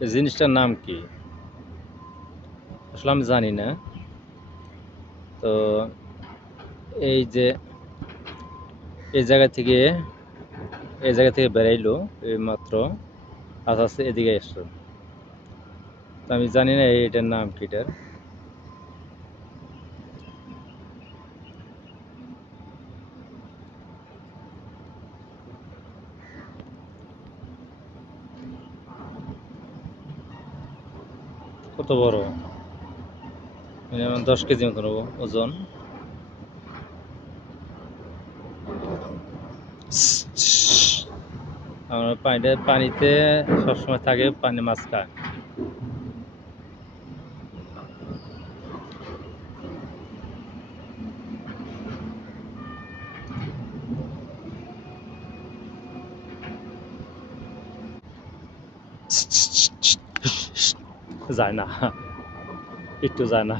এই জিনিসটার নাম কি? আসলে আমি জানি না। তো এই যে এই জায়গা থেকে বেরাইলো এইমাত্র, আস্তে আস্তে এদিকে আসলো। তো আমি জানি না এটার নাম কি এটার। কত বড়? মিনিমাম 10 কেজি মতন হবো ওজন। আমার পানিতে সবসময় থাকে, পানি মাছ খায়। যায় না, একটু যায় না।